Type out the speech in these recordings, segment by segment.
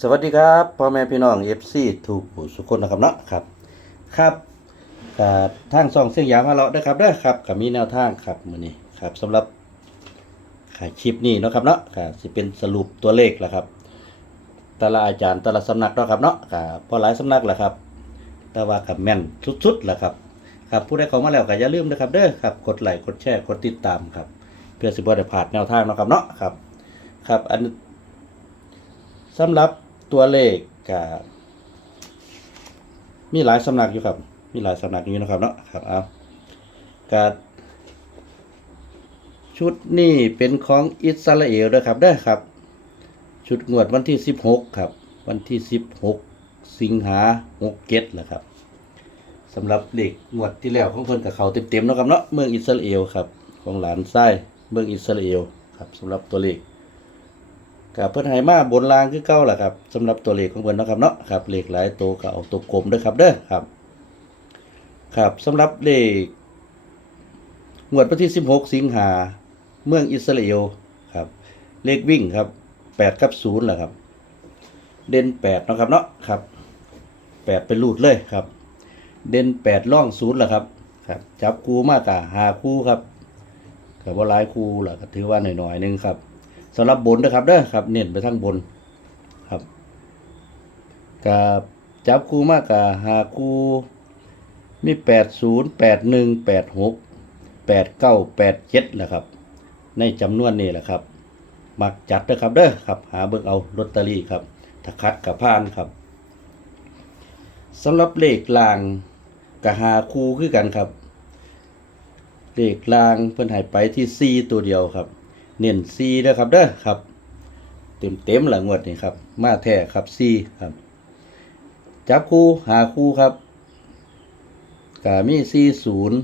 สวัสดีครับพ่อแม่พี่น้อง FC ถูกผู้สุคนนะครับเนาะครับครับทางซองเสียงยามาเลาะนะครับเด้อครับกับมีแนวทางครับมือนี้ครับสำหรับขายคลิปนี้นะครับเนาะครับสิเป็นสรุปตัวเลขแหละครับแต่ละอาจารย์แต่ละสำนักเนาะครับเนาะครับพอหลายสำนักแหละครับ แต่ว่ากับแม่นสุดๆแหละครับครับผู้ใดเข้ามาแล้วก็อย่าลืมนะครับเด้อครับกดไลค์กดแชร์กดติดตามครับ เพื่อสิบ่ได้พลาดแนวทางเนาะครับเนาะครับ ครับอันสำหรับ ตัวเลขกับมีหลายสำนักอยู่ครับ มีหลายสำนักอยู่นะครับเนาะครับเอากับชุดนี้เป็นของอิสราเอลด้วยครับเด้ครับ ชุดงวดวันที่ 16 ครับ วันที่ 16 สิงหา67แหละครับสำหรับเลขงวดที่แล้วของเพิ่นกับเขาเต็มๆนะครับเนาะเมืองอิสราเอลครับ ของหลานไส้เมืองอิสราเอลครับสำหรับตัวเลข กับเพิ่นให้มาบนรางคือเก่าแหละครับสำหรับตัวเลขของเพิ่นนะครับเนาะครับเลขหลายตัวก็เอาตัวกลมด้อครับเด้อครับ ครับสำหรับเลขงวดวันที่ 16 สิงหาเมืองอิสราเอลครับ เลขวิ่งครับ8กับ0แหละครับ เด่น8เนะครับเนาะครับ8เป็นรูดเลยครับ เด่น8ล่อง0แหละครับครับ จับคู่มากกะหาคู่ครับก็บ่หลายคู่ล่ะถือว่าหน่อยๆหนึงครับ สำหรับบนนะครับเด้อครับ เน้นไปทางบนครับกับจับคู่มากกับหาคู่มีแปดศูนย์แปดหนึ่งแปดหกแปดเก้าแปดเจ็ดแหละครับ ในจำนวนนี้แหละครับ มักจัดนะครับเด้อครับ หาเบิ่งเอาลอตเตอรี่ครับถ้าคัดกับพานครับสำหรับเลขลางกับหาคู่คือกันครับ เลขลางเพิ่นให้ไปที่4ตัวเดียวครับ เน้นซีนะครับเด้อครับ เต็มเต็มหลังงวดนี่ครับ มาแท้ครับซีครับ จับคู่หาคู่ครับกามีซีศูนย์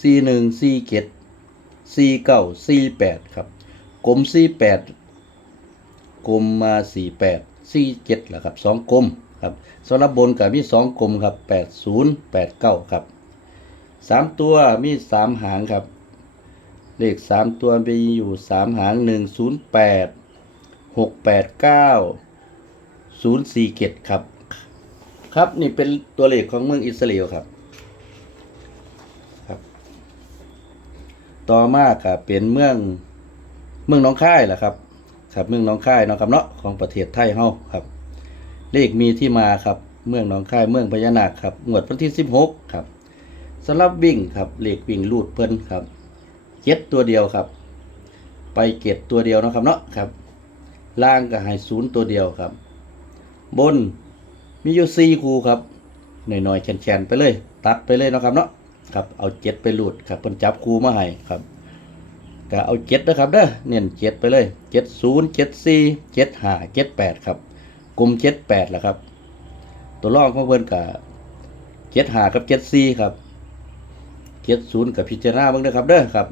ซีหนึ่งซีเจ็ดซีเก้าซีแปดครับกลมซีแปดกลมมาสี่แปดซีเจ็ดแหละครับสองกลมครับสำหรับบนกับมีสองกลมครับแปดศูนย์แปดเก้าครับสามตัวมีสามหางครับ เลขสามตัวมีอยู่สามหางหนึ่งศูนย์แปดหกแปดเก้าศูนย์สี่เจ็ดครับ ครับนี่เป็นตัวเลขของเมืองอิสราเอลครับครับ ต่อมาครับเป็นเมืองเมืองน้องค่ายแหละครับ ครับเมืองน้องค่ายเนาะครับเนาะของประเทศไทยเฮาครับ เลขมีที่มาครับ เมืองหนองค่ายเมืองพญานาคครับงวดวันที่สิบหกครับสำหรับวิ่งครับเลขวิ่งลูดเพิ่นครับ เจ็ดตัวเดียวครับ ไปเก็ดตัวเดียวนะครับเนาะครับล่างก็ให้ศูนย์ตัวเดียวครับ บนมีอยู่สี่คูครับหน่อยๆแขนๆไปเลย ตัดไปเลยนะครับเนาะครับเอาเจ็ดไปหลุดครับเพิ่นจับคูมาให้ครับก็เอาเจ็ดนะครับเด้อเน้นเจ็ดไปเลยเจ็ดศูนย์เจ็ดสี่เจ็ดห้าเจ็ดแปดครับกลุ่มเจ็ดแปดแหละครับ ตัวรองของเพิ่นกับเจ็ดห้ากับเจ็ดสี่ครับเจ็ดศูนย์กับพิจารณาเบ้างเด้อครับเด้อครับ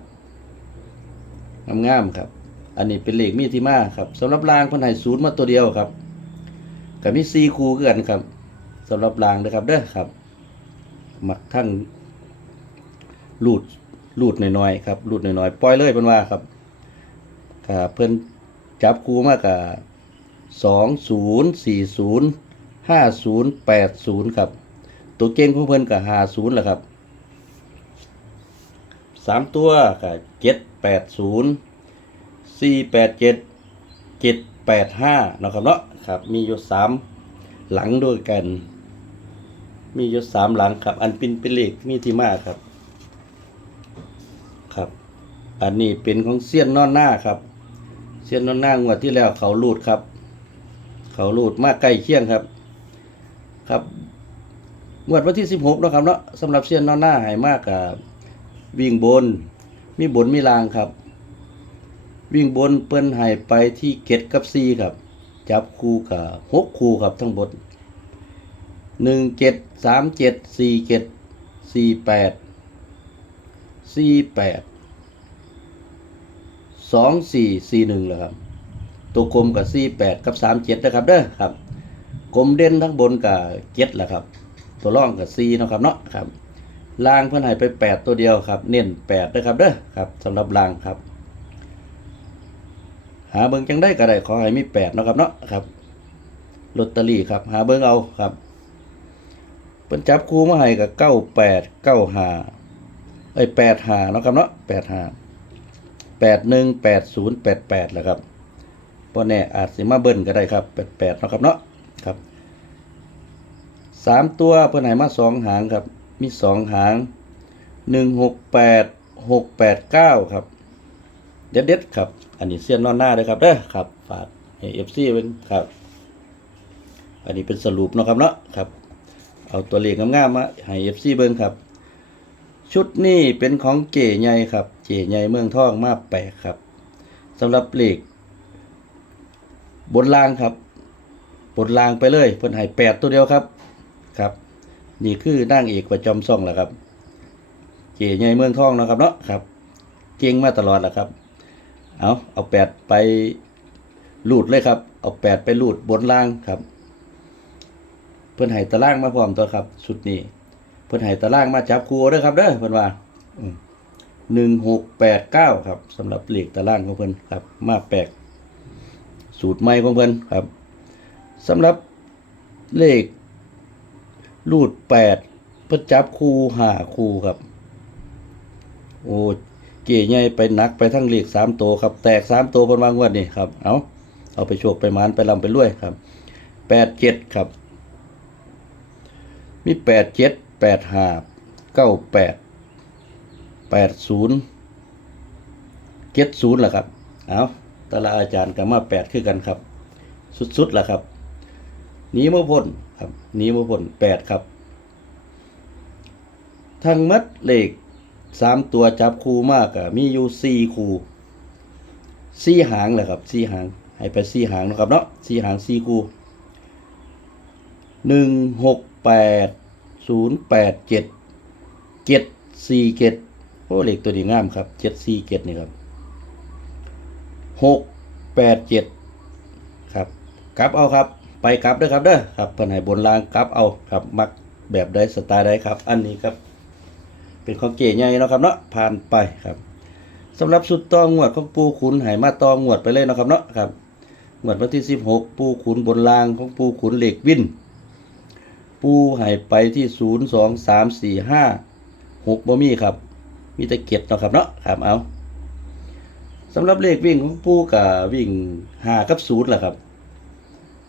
งามๆครับ อันนี้เป็นเลขมีที่มาครับสำหรับรางพันให้ศูนย์มาตัวเดียวครับกับมีซีคูคือกันครับสำหรับรางนะครับเด้อครับมักทั้งลูดลูดหน่อยๆครับลูดหน่อยๆปล่อยเลยเป็นว่าครับครับเพิ่นจับคูมากกับสองศูนย์สี่ศูนย์ห้าศูนย์แปดศูนย์ครับ ตัวเก่งของเพิ่นกับห้าศูนย์แหละครับ สามตัวกับเจ็ดแปดศูนย์สี่แปดเจ็ดเจ็ดแปดห้านะครับเนาะครับ มีอยู่สามหลังด้วยกัน มีอยู่สามหลังครับ อันเป็นเป็นเลขมีที่มากครับ ครับ อันนี้เป็นของเซียนนอนหน้าครับเซียนนอนหน้างวดที่แล้วเขาลูดครับ เขาลูดมากใกล้เคียงครับ ครับงวดวันที่สิบหกนะครับเนาะสำหรับเซียนนอนหน้าให้มากกับ วิ่งบน มีบนมีลางครับ วิ่งบนเปิ้นให้ไปที่เกตกับซีครับ จับคู่กับหกคู่ครับทั้งบนหนึ่งเจ็ดสามเจ็ดสี่เจ็ดสี่แปดสี่แปดสองสี่สี่หนึ่งแหละครับ ตัวกลมกับสี่แปดกับสามเจ็ดนะครับเด้อครับกลมเด่นทั้งบนกับเจ็ดแหละครับ ตัวร่องกับสี่นะครับเนาะครับ ลางเพื่อนให้ไปแปดตัวเดียวครับ เน้นแปดนะครับเด้อครับสำหรับลางครับ หาเบิ่งจังได้ก็ได้ขอให้มีแปดนาะครับเนาะครับลอตเตอรี่ครับ หาเบิ่งเอาครับเพิ่นจับคู่มาให้กับเก้าแปดเก้าหาเอ้ยแปดหาเนาะครับเนาะแปดหาแปดหนึ่งแปดศูนย์แปดแปดแหละครับเพราะแน่อาจสิมาเบิ้ลก็ได้ครับแปดแปดเนาะครับเนาะครับสามตัวเพิ่นให้มาสองหางครับ มีสองหางหนึ่งหกแปดหกแปดเก้าครับ เด็ดเด็ดครับ อันนี้เสี้ยนนอนหน้าเลยครับเด้อครับฝากให้เอฟซีเป็นครับ อันนี้เป็นสรุปเนาะครับเนาะครับ เอาตัวเลขงามๆมาให้เอฟซีเบิ่งครับ ชุดนี้เป็นของเก๋ใหญ่ครับ เก๋ใหญ่เมืองทองมาแปลกครับสำหรับเลขบนรางครับบนรางไปเลยเพิ่นให้แปดตัวเดียวครับครับ นี่คือนางเอกประจำซ่องแหละครับ เก๋ใหญ่เมืองทองนะครับเนาะครับ เก่งมาตลอดแหละครับ เอาเอาแปดไปลูดเลยครับ เอาแปดไปลูดบนล่างครับ เพิ่อนให้ตารางมาพร้อมตัวครับชุดนี้ เพิ่อนให้ตารางมาจับคู่เด้อครับเด้อเพิ่อนว่าหนึ่งหกแปดเก้าครับสำหรับเลขตารางของเพิ่อนครับ มาแปลกสูตรใหม่ของเพิ่อนครับสำหรับเลข ลูดแปดเพิ่นจับคูหาคูครับ โอ้เก๋ใหญ่ไปนักไปทั้งเลขสามตัวครับ แตกสามตัวเพิ่นวางวดนี่ครับ เอาเอาไปโชคไปมานไปลำไปรวยครับแปดเจ็ดครับ มีแปดเจ็ดแปดห้าเก้าแปดแปดศูนย์เจ็ดศูนย์ล่ะครับ เอาแต่ละอาจารย์ก็มาแปดคือกันครับ สุดๆล่ะครับ หนีมาพ้นครับหนีมาพ้นแปดครับ ทั้งมัดเลขสามตัวจับคู่มากอะมีอยู่สี่คู่สี่หางเลยครับสี่หาง ให้ไปสี่หางนะครับเนาะสี่หางสี่คู่หนึ่งหกแปดศูนย์แปดเจ็ดเจ็ดสี่เจ็ดโอ้เลขตัวนี้งามครับเจ็ดสี่เจ็ดนี่ครับหกแปดเจ็ดครับกลับเอาครับ ไปกลับด้อครับเด้อครับเพิ่นให้บนรางกลับเอาครับมักแบบใดสไตล์ใดครับ อันนี้ครับ เป็นของเก๋ใหญ่เนาะครับเนาะผ่านไปครับสำหรับสุดตองงวดของปูขุนไหมาตองงวดไปเลยนะครับเนาะครับงวดวันที่ 16 ปูขุนบนรางของปูขุนเหล็กวิน ปูหายไปที่ 0 2 3 4 5 6บ่มีครับ มีแต่เก็ดเนาะครับเนาะครับเอาสำหรับเลขวิ่งของปูกับวิ่ง5กับ0แหละครับ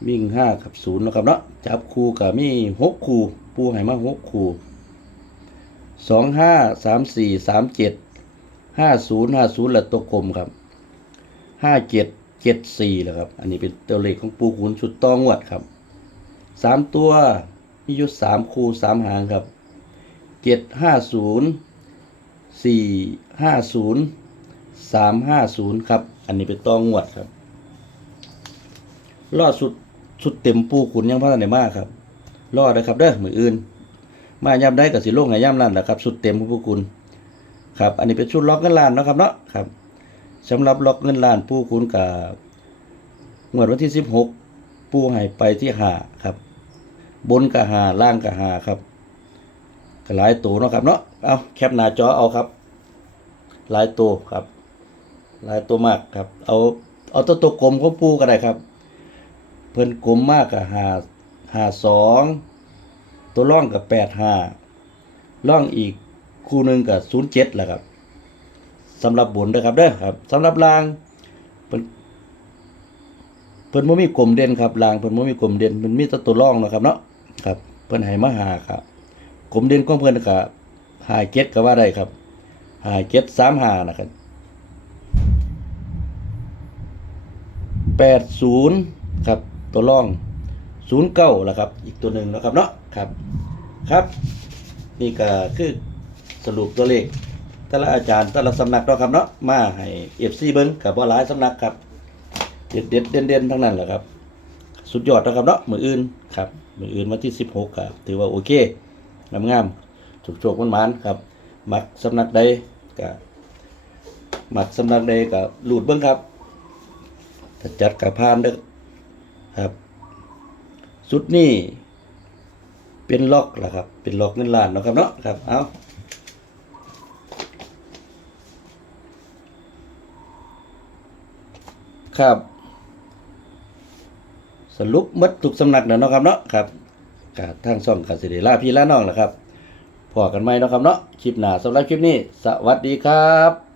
วิ่ง5กับ0เนาะครับเนาะจับคู่กับมี6คู่ปูใหายมา6คู่สองห้าสามสี่สามเจ็ดห้าศูนย์ห้าศูนย์ละตัวกลมครับห้าเจ็ดเจ็ดสี่แหละครับ อันนี้เป็นตัวเลขของปูขุนชุดตองวดครับสามตัวมีอยู่สามคูสามหางครับเจ็ดห้าศูนย์สี่ห้าศูนย์สามห้าศูนย์ครับ อันนี้เป็นตองวดครับรอดสุด สุดเต็มปูขุนยังพัฒนามาครับรอดนะครับเด้อมืออื่น มาย่ำได้กับสิโลงให้ย่ำนั่นแหละครับสุดเต็มของพวกคุณครับ อันนี้เป็นชุดล็อกเงินล้านเนาะครับเนาะครับสำหรับล็อกเงินล้านผู้คุณกับงวดวันที่สิบหกผู้ให้ไปที่หาครับ บนกับหาล่างกับหาครับก็หลายตัวเนาะครับเนาะเอาแคปหน้าจอเอาครับ หลายตัวครับ หลายตัวมากครับ เอาเอาตัวตัวกลมของปูก็ได้ครับ เพิ่นกลมมากกับหาหาสองตัวร่องกับแปดห้าร่องอีกคู่หนึ่งกับศูนย์เจ็ดแหละครับสำหรับบนนะครับเด้อครับสำหรับรางเพิ่นเพิ่นบ่มีกลมเด่นครับรางเพิ่นบ่มีกลมเด่นมันมีแต่ตัวร่องนะครับเนาะครับเพิ่นให้มาหาครับกลมเด่นของเพิ่นก็หาเจ็ดก็ว่าได้ครับหาเจ็ดสามหานะครับแปดศูนย์ครับ ตัวร่องศูนย์เก้าแล้วครับ อีกตัวหนึ่งแล้วครับเนาะครับครับ นี่ก็คือสรุปตัวเลขแต่ละอาจารย์แต่ละสำนักเนาะครับเนาะมาให้เอฟซีเบิ้งกับว่าหลายสำนักครับเด็ดเด็ดเด่นเด่นทั้งนั้นแหละครับ สุดยอดนะครับเนาะมืออื่นครับมืออื่นวันที่สิบหกครับถือว่าโอเคงามงามถูกโจกมันมันครับมักสำนักใดก็มักสำนักใดก็หลุดเบิ้งครับถ้าจัดกับพานเด้อ ครับสุดนี่เป็นล็อกแหละครับ เป็นล็อกเงินล้านเนาะครับเนาะครับเอาครับ สรุปหมดทุกสำนักแล้วเนาะครับเนาะครับกาทางช่องกสิเดลาพี่ละน้องล่ะครับพอกันไหมเนาะครับเนาะคลิปหน้าสำหรับคลิปนี้ สวัสดีครับ